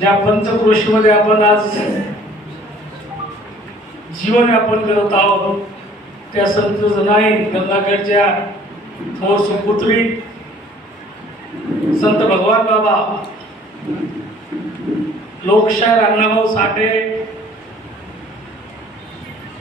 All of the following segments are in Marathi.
ज्या पंचक्रोशीमध्ये आपण आज जीवन यापन करत आहोत त्या संत जनाई गंगाखेडच्या थोर सुपुत्री संत भगवान बाबा लोकशाहीर अण्णाभाऊ साठे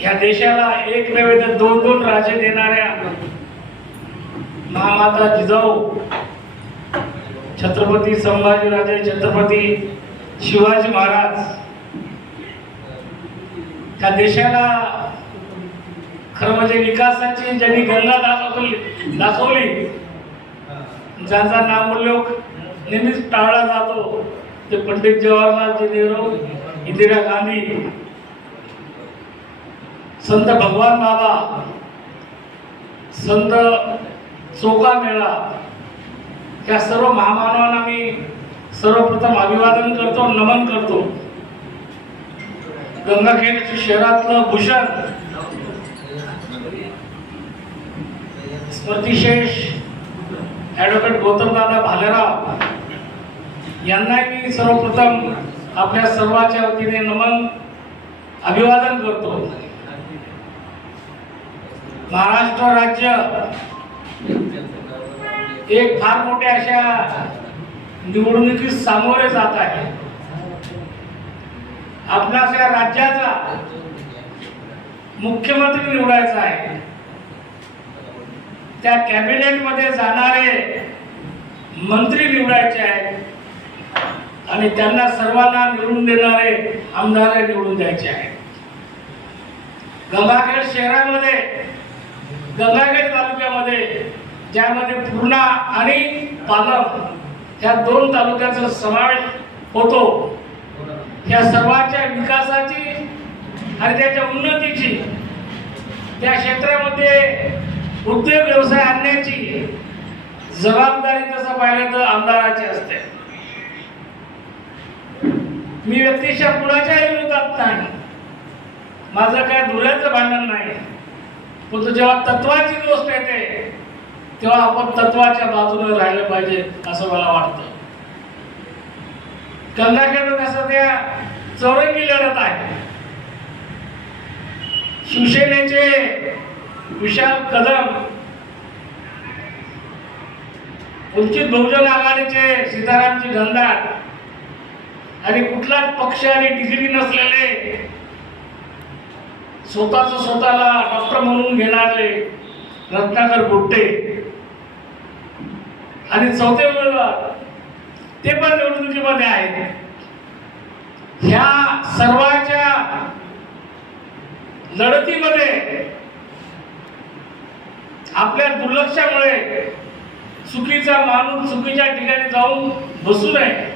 या देशाला एक नव्हे तर दोन दोन राजे देणाऱ्या महामाता जिजाऊ छत्रपती संभाजीराजे छत्रपती शिवाजी महाराज त्या देशाला खरं म्हणजे विकासाची ज्यांनी गंगा दाखवली दाखवली ज्यांचा नामोल्लेख नेहमीच टाळला जातो ते पंडित जवाहरलालजी नेहरू इंदिरा गांधी संत भगवान बाबा संत चोका मेळा. या सर्व महामानवांना मी सर्वप्रथम अभिवादन करतो नमन करतो. गंगाखेड शहरातलं भूषण स्मृतिशेष ॲडव्होकेट गौतमदादा भालेराव यांनाही मी सर्वप्रथम आपल्या सर्वाच्या वतीने नमन अभिवादन करतो. महाराष्ट्र राज्य एक फार मोठ्या अशा निवडणुकीस सामोरे जात आहे. आपणास या राज्याचा मुख्यमंत्री निवडायचा आहे. त्या कॅबिनेटमध्ये जाणारे मंत्री निवडायचे आहेत. आणि त्यांना सर्वांना निवडून देणारे आमदार निवडून द्यायचे आहेत. गंगाखेड शहरामध्ये गंगाखेड तालुक्यामध्ये ज्यामध्ये पूर्णा आणि पालम या दोन तालुक्याचा समावेश होतो. या सर्वांच्या विकासाची आणि त्याच्या उन्नतीची त्या क्षेत्रामध्ये उद्योग व्यवसाय आणण्याची जबाबदारी तसं पाहिलं तर आमदाराची असते. मी व्यक्तिशः कुणाच्याही विरोधात नाही. माझं काय धुऱ्याचं भांडण नाही. परंतु जेव्हा तत्वाची गोष्ट आहे तेव्हा आपण तत्वाच्या बाजूने राहिलं पाहिजे असं मला वाटतं. गंगाखेड सध्या चौरंगी लढत आहे. शिवसेनेचे विशाल कदम वंचित बहुजन आघाडीचे सीतारामजी गंधार आणि कुठलाच पक्ष आणि डिग्री नसलेले स्वतःच स्वतःला डॉक्टर म्हणून घेणारे रत्नाकर गुट्टे आणि चौथे उमेदवार ते पण निवडणुकीमध्ये आहेत. ह्या सर्वांच्या लढतीमध्ये आपल्या दुर्लक्षामुळे चुकीचा माणूस चुकीच्या ठिकाणी जाऊन बसू नये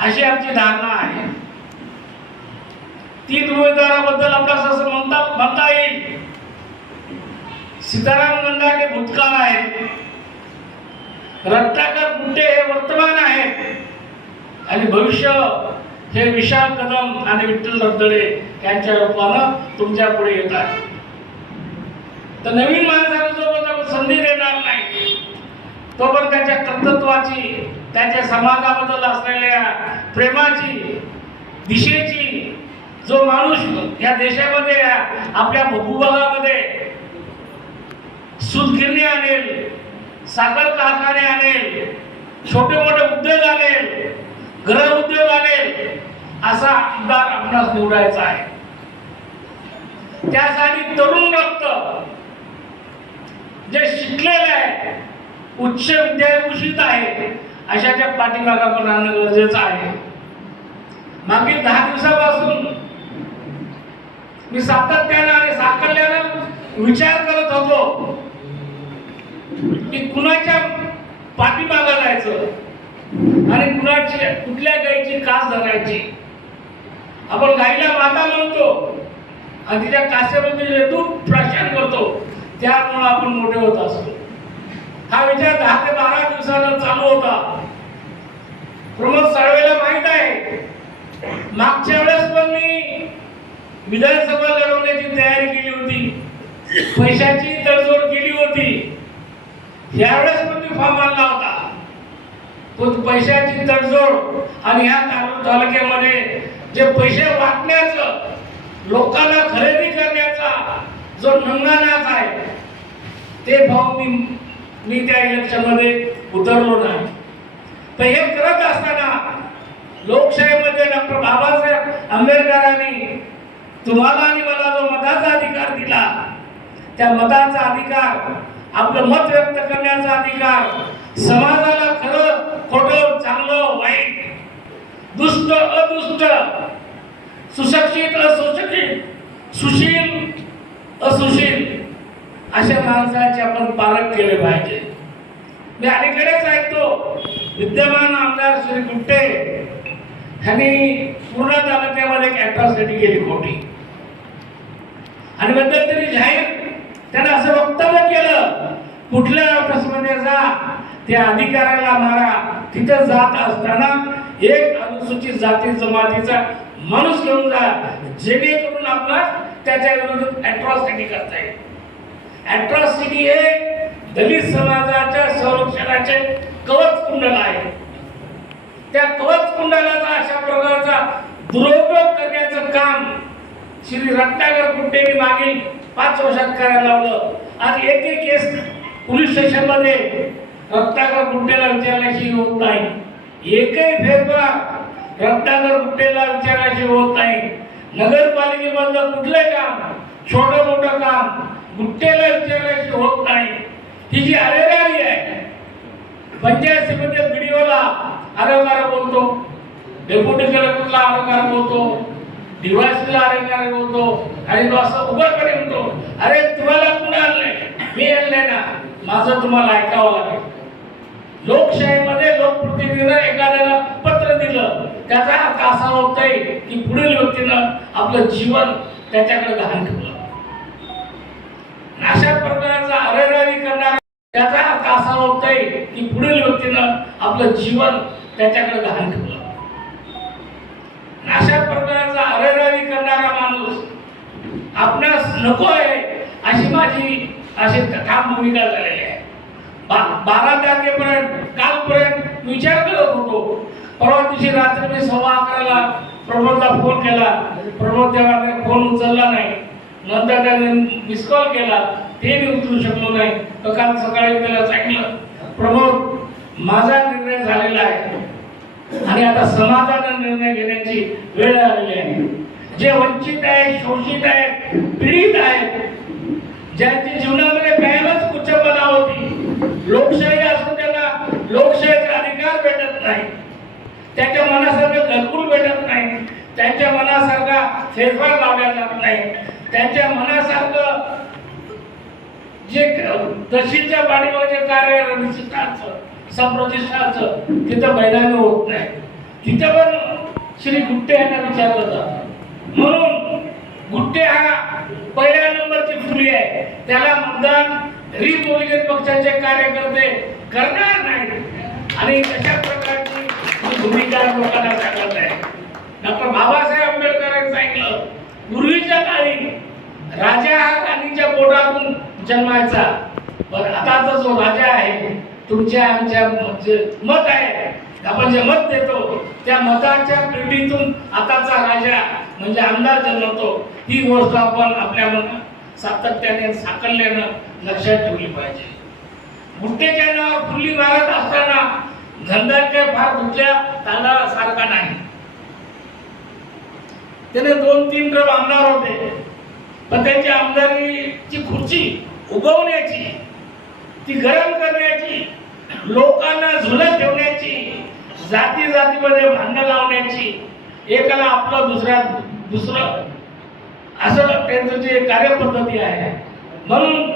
अशी आमची धारणा आहे. तीन उमेदवाराबद्दल आपल्याला असं म्हणता म्हणता येईल. सीताराम गंधाटे भूतकाळ आहेत. रत्नाकर कुठे हे वर्तमान आहेत. आणि भविष्य हे विशाल कदम आणि विठ्ठल रद्दळे यांच्या रूपानं तुमच्यापुढे येत आहे. तर नवीन माणसाला जोपर्यंत आपण संधी देणार नाही तो पण त्याच्या कर्तृत्वाची त्याच्या समाजाबद्दल असलेल्या प्रेमाची दिशेची जो माणूस या देशामध्ये आपल्या भूभागामध्ये सुदगिरणी आणेल साखर कारखाने आणेल छोटे मोठे उद्योग आणेल ग्रह उद्योग आणेल असा आमदार आपणास निवडायचा आहे. त्यासाठी तरुण रक्त जे शिकलेले आहे उच्च विद्याभूषित आहे अशाच्या पाठीमागे आपण राहणं गरजेचं आहे. मागील दहा दिवसापासून मी सातत्यानं आणि साकल्यानं विचार करत होतो की कुणाच्या पाठीमागा जायचं? आणि कुणाची कुठल्या गायीची कास धरायची? आपण गाईला माता म्हणतो. आणि तिच्या कासेमध्ये जे दूध करतो त्यामुळे आपण मोठे होत असतो. हा विचार दहा ते बारा दिवसानं चालू होता. प्रमोद साळवेला माहीत आहे. मागच्या वेळेस पण मी विधानसभा लढवण्याची तयारी केली होती. पैशाची तडजोड केली होती. यावेळेस पण मी फॉर्म आणला होता. तो पैशाची तडजोड आणि ह्या तालु- तालुक्यामध्ये जे पैसे वाटण्याचं लोकांना खरेदी करण्याचा जो नंगानाच आहे ते भाव मी मी त्या इलेक्शनमध्ये उतरलो नाही. तर हे करत असताना लोकशाहीमध्ये डॉक्टर बाबासाहेब आंबेडकरांनी तुम्हाला आणि मला जो मताचा अधिकार दिला त्या मताचा अधिकार आपलं मत व्यक्त करण्याचा अधिकार समाजाला खरं खोट चांगलं वाईट दुष्ट अदुष्ट सुशिक्षित असुशिक्षित सुशील असुशील अशा माणसाचे आपण पालक केले पाहिजे. मी अलीकडेच ऐकतो विद्यमान आमदार श्री गुट्टे ह्यांनी पूर्ण तालुक्यामध्ये एक अॅट्रॉसिटी केली खोटी. आणि मध्यंतरी जाहीर त्यानं असं वक्तव्य केलं कुठल्या ऑफिसमध्ये जा त्या अधिकाऱ्याला मारा. तिथं जात असताना एक अनुसूचित जाती जमातीचा माणूस घेऊन जा. जेणेकरून आपला त्याच्या विरोधात अॅट्रॉसिटी करता येईल. अॅट्रॉसिटी हे दलित समाजाच्या संरक्षणाचे कवच कुंडल आहे. त्या कवच कुंडलाचा अशा प्रकारचा दुरुपयोग करण्याचं काम श्री रत्नागर कुंटेनी मागील पाच वर्षात करायला लावलं. आज एक एक केस पोलीस स्टेशनमध्ये रत्नाकर गुट्टेला विचारण्याची होत नाही. एकही फेरफार रत्नाकर गुट्टेला विचारण्याची होत नाही. नगरपालिकेमधलं कुठलं काम छोटं मोठं काम गुट्टेला विचारण्याची होत नाही. ही जी अरेरारी आहे पंचायत समिती व्हिडिओला आरोग्याला बोलतो डेप्युटी कलेक्टरला आरोग्याला बोलतो डिवायसला आरोग्याला बोलतो आणि तो असं उघडपणे म्हणतो अरे तुम्हाला कुणी आणलंय? मी आणलंय ना. माझं तुम्हाला ऐकावं लागेल. लोकशाहीमध्ये लोकप्रतिनिधीनं एखाद्याला पत्र दिलं त्याचा अर्थ असा होतोय की पुढील व्यक्तीनं आपलं जीवन त्याच्याकडे गहाण ठेवलं. अशा प्रकारचा अरेरावी करणारा त्याचा अर्थ असा होतोय की पुढील व्यक्तीनं आपलं जीवन त्याच्याकडे गहाण ठेवलं. अशा प्रकारचा अरेरावी करणारा माणूस आपणास नको आहे अशी माझी असे कथा भूमिका झालेली आहे. बा- बारा तारखेपर्यंत कालपर्यंत विचार करत होतो परवा दिवशी रात्री मी सव्वा अकराला प्रमोदला फोन केला. प्रमोद त्या फोन उचलला नाही. नंतर त्याने मिस कॉल केला. ते मी उचलू शकलो नाही. तर काल सकाळी त्याला सांगितलं प्रमोद माझा निर्णय झालेला आहे. आणि आता समाजानं निर्णय घेण्याची वेळ आलेली आहे. जे वंचित आहेत शोषित आहेत पीडित आहेत ज्यांची जीवनामध्ये कायमच कुचंबना होती लोकशाही असून त्यांना लोकशाहीचा अधिकार भेटत नाही त्यांच्या मनासारखं घरकुल भेटत नाही त्यांच्या मनासारखा फेरफार लावला जात नाही. त्यांच्या मनासारखं जे तहसीलच्या पाठीमागे कार्य आहे, संप्रतिष्ठाचं तिथं मैदानी होत नाही. तिथं पण श्री गुट्टे यांना विचारलं जातं. म्हणून गुट्टे हा पहिल्या नंबरची फुली आहे. त्याला मतदान रिपब्लिकन पक्षाचे कार्यकर्ते करणार नाही आणि तशा प्रकारची भूमिका लोकांना सांगत आहे. डॉक्टर बाबासाहेब आंबेडकरांनी सांगितलं पूर्वीच्या काळी राजा हा राणीच्या पोटातून जन्मायचा. पण आताचा जो राजा आहे तुमच्या आमच्या जे मत आहे. आपण जे मत देतो त्या मताच्या पिढीतून आताचा राजा म्हणजे आमदार जन्मतो. ही गोष्ट आपण आपल्या मनात सातत्याने साकल्यानं लक्षात ठेवली पाहिजे. गुट्टेच्या नावावर फुल्ली मारत असताना धंदाच्या फार कुठल्या तांदळासारखा नाही. त्याने दोन तीन ट्रम आमदार होते. पण त्यांची आमदारीची खुर्ची उगवण्याची ती गरम करण्याची लोकांना झुलत ठेवण्याची जाती जातीमध्ये भांडण लावण्याची एकाला आपलं दुसऱ्या दुसरं असं त्यांचं जे कार्यपद्धती आहे. म्हणून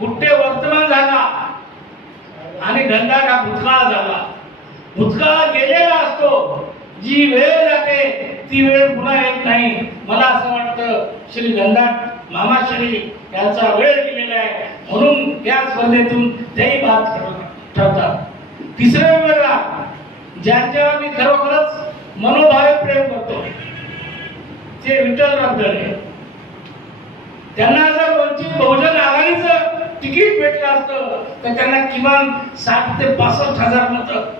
गुट्टे वर्तमान झाला आणि घनदाट हा भूतकाळ झाला? भूतकाळ गेलेला असतो. जी वेळ जाते ती वेळ पुन्हा येत नाही. मला असं वाटतं श्री घनदाट मामाश्री यांचा वेळ गेलेला आहे. म्हणून त्या स्पर्धेतून तेही बात ठरतात. तिसऱ्या वेळेला ज्यांच्यावर मी खरोखरच मनोभावे प्रेम करतो ते विठ्ठल रंगडे त्यांना जर वंचित बहुजन आघाडीचं तिकीट भेटलं असतं तर त्यांना किमान साठ ते पासष्ट हजार मतं